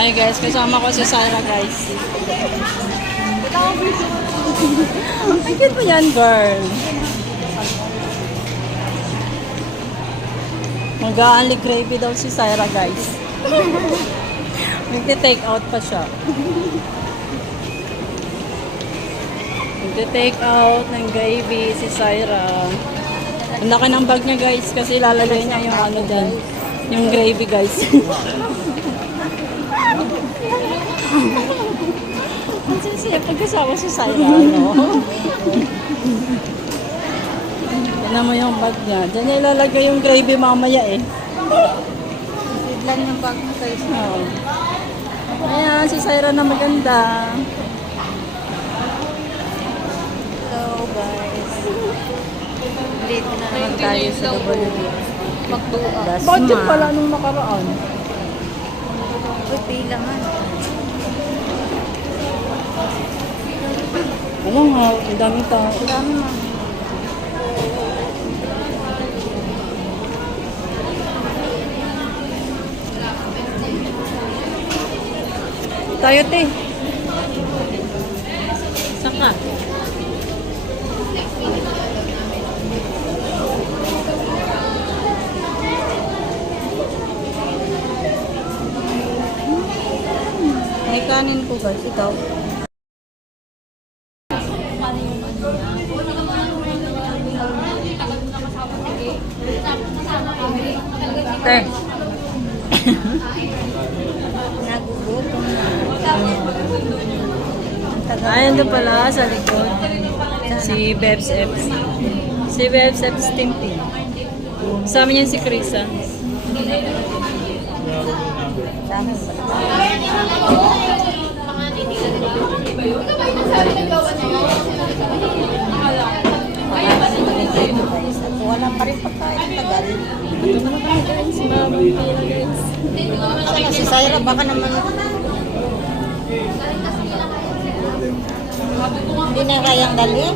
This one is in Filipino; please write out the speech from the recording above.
Hi guys, kasama ko si Sarah guys. Ang cute mo yan, girl. Mag-a-only gravy daw si Sarah guys. Nagte-take out pa siya. Nagte-take out ng gravy si Sarah. Ang laki ng bag niya guys kasi lalagay niya yung ano dyan. Yung gravy guys. Ang sisiya pagkasama si Sarah, no? Tignan mo yung bag niya. Diyan niya ilalagay yung gravy mamaya eh. Biglan yung bag mo guys. Oo. Ayan, si Sarah na maganda. Hello guys. Late na naman tayo sa WB. Magbuo. Budget pala nung nakaraan. Buti laman. Ano nga, ang daming tao. Ang dami mo. Tayo, te. Saka. May kanin po guys. Ikaw. Te. Nagugutom na. Ayan doon pala sa likod. Si Bebs Eps. Si Bebs Eps Tintin. Sa amin yan si Krisa. Dami ba? Wala pa rin pagkain. Tagal. Ito naman kami guys. Mamang Philippines. Kasi Sarah baka naman hindi na kayang dali.